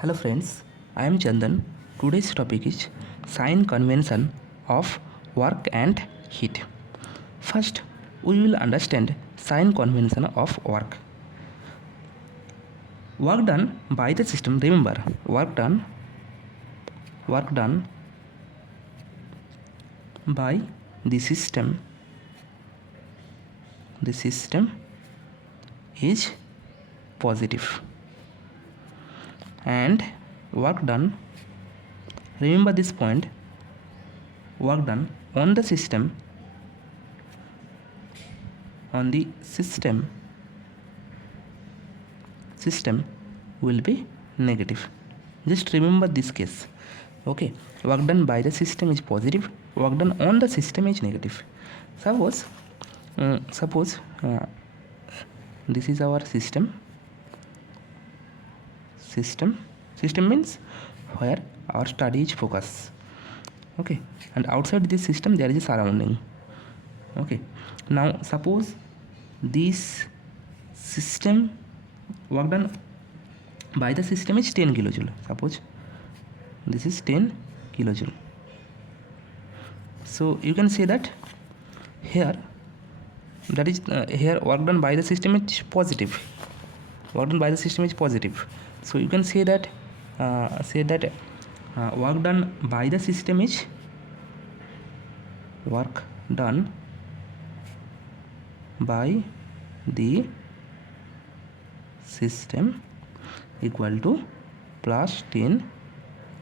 Hello friends, I am Chandan. Today's topic is sign convention of work and heat. First, we will understand sign convention of work. Work done by the system. Remember, work done by the system. The system is positive. And work done, remember this point, work done on the system system will be negative. Just remember this case. Okay, work done by the system is positive, work done on the system is negative. Suppose this is our system means where our study is focused. Okay, and outside this system there is a surrounding. Okay, now suppose this system work done by the system is 10 kilojoule. Suppose this is 10 kilojoule. So you can say that here here work done by the system is positive. Work done by the system is positive. So you can say that work done by the system is work done by the system equal to plus 10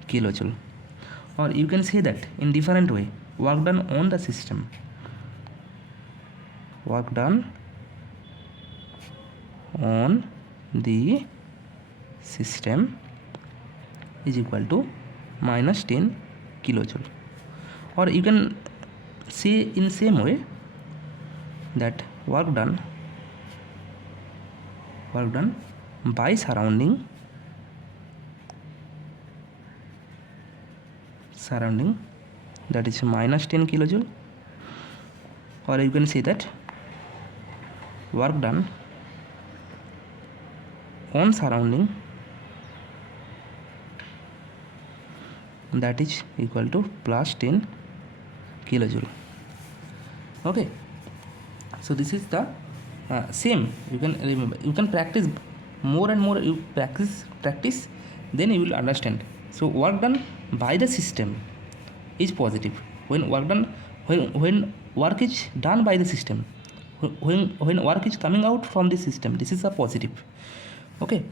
kilojoule, or you can say that in different way, work done on the system is equal to minus 10 kilojoule, or you can say in same way that work done by surrounding that is minus 10 kilojoule, or you can say that work done on surrounding that is equal to plus 10 kilojoule. Okay, so this is the same. You can remember, you can practice more and more. You practice, then you will understand. So work done by the system is positive. When work is done by the system, when work is coming out from the system, this is a positive. Okay,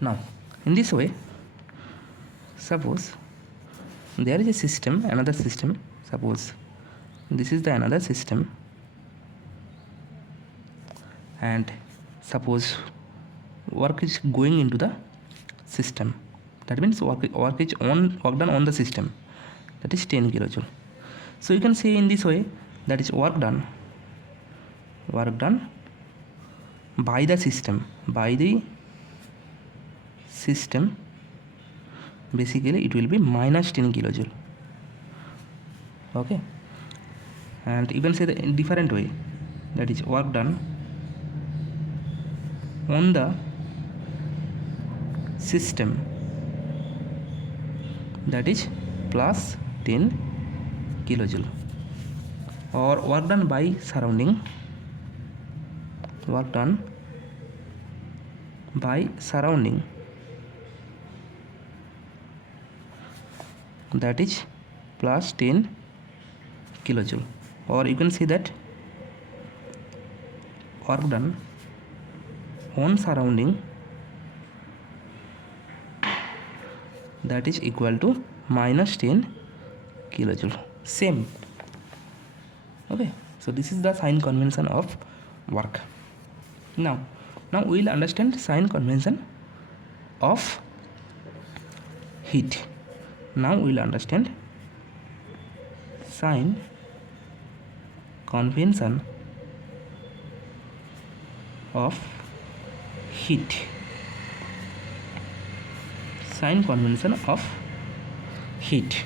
now in this way, suppose there is a system, another system. Suppose this is the another system, and suppose work is going into the system. That means work done on the system, that is 10 kilojoule. So you can say in this way, that is work done by the system, basically it will be minus 10 kilojoule. Okay, and you can say that in different way, that is work done on the system, that is plus 10 kilojoule, or work done by surrounding, that is plus 10 kilojoule, or you can say that work done on surrounding that is equal to minus 10 kilojoule. Same. Okay, so this is the sign convention of work. Now we will understand sign convention of heat. Now we will understand sign convention of heat. Sign convention of heat.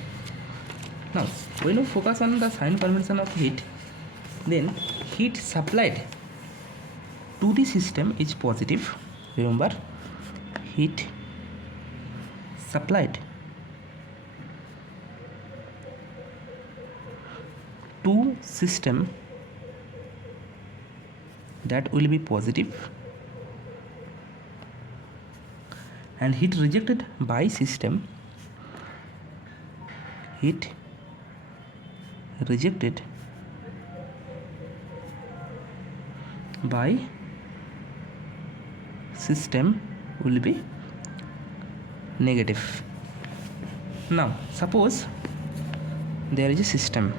Now when you focus on the sign convention of heat, then heat supplied to the system is positive. Remember, heat supplied to system that will be positive, and heat rejected by system, heat rejected by system will be negative. Now suppose there is a system,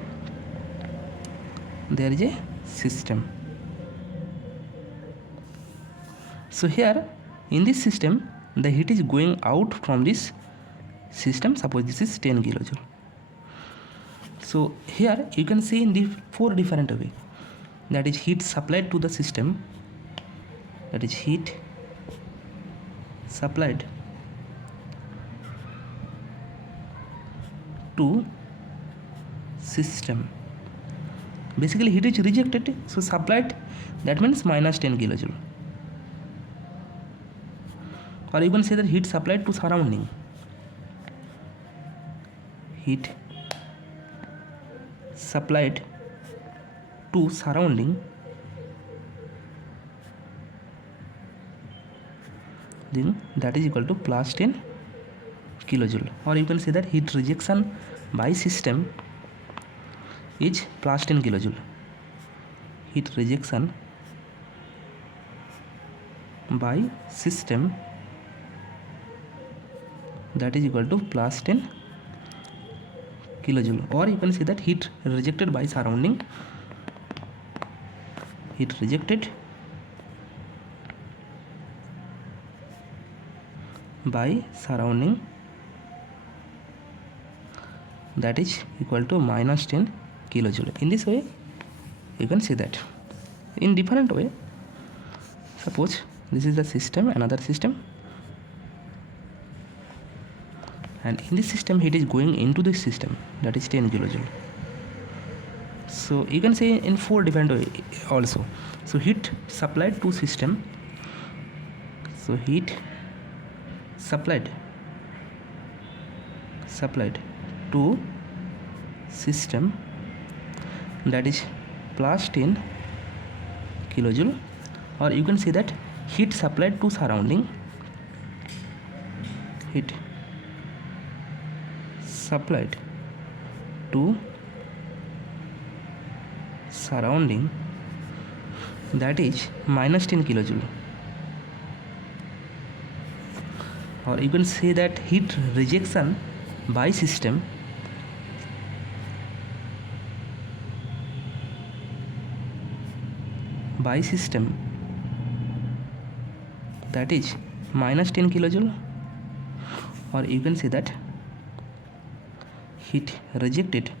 so here in this system the heat is going out from this system. Suppose this is 10 kilojoule. So here you can see in the four different way, that is heat supplied to the system, that is heat supplied to system. Basically heat is rejected, so supplied, that means minus 10 kilojoule, or you can say that heat supplied to surrounding, heat supplied to surrounding, then that is equal to plus 10 kilojoule, or you can say that heat rejection by system is plus 10 kilojoule. Heat rejection by system, that is equal to plus 10 kilojoule, or you can say that heat rejected by surrounding, heat rejected by surrounding, that is equal to minus 10 kilojoule. In this way you can say that. In different way, suppose this is the system, another system, and in this system heat is going into this system, that is 10 kilojoule. So you can say in four different way also. So heat supplied to system, so heat supplied to system, that is plus 10 kilojoule, or you can say that heat supplied to surrounding, heat supplied to surrounding, that is minus 10 kilojoule, or you can say that heat rejection by system, that is minus 10 kilojoule, or you can say that heat rejected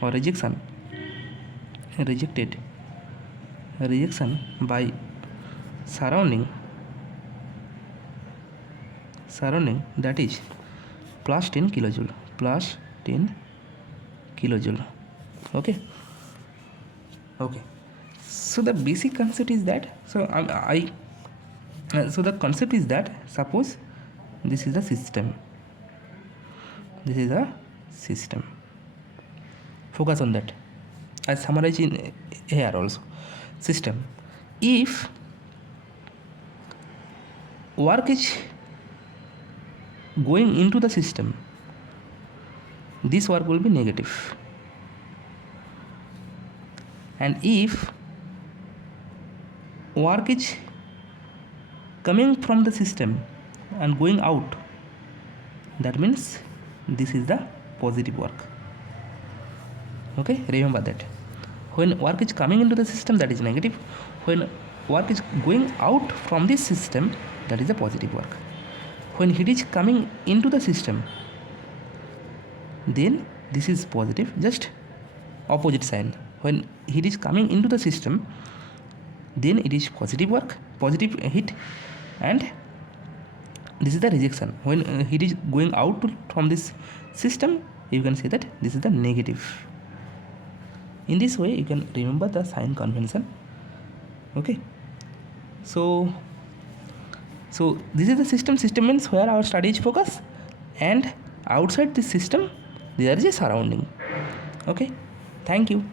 or rejection by surrounding, that is plus 10 kilojoule. Okay, so the basic concept is that, so so the concept is that, suppose this is a system, focus on that. I summarize in here also. System, if work is going into the system, this work will be negative, and if work is coming from the system and going out, that means this is the positive work. Okay, remember that. When work is coming into the system, that is negative. When work is going out from this system, that is a positive work. When heat is coming into the system, then this is positive, just opposite sign. When heat is coming into the system, then it is positive work, positive heat, and this is the rejection. When heat is going out from this system, you can say that this is the negative. In this way you can remember the sign convention. Okay, so this is the system means where our study is focused, and outside this system there is a surrounding. Okay, thank you.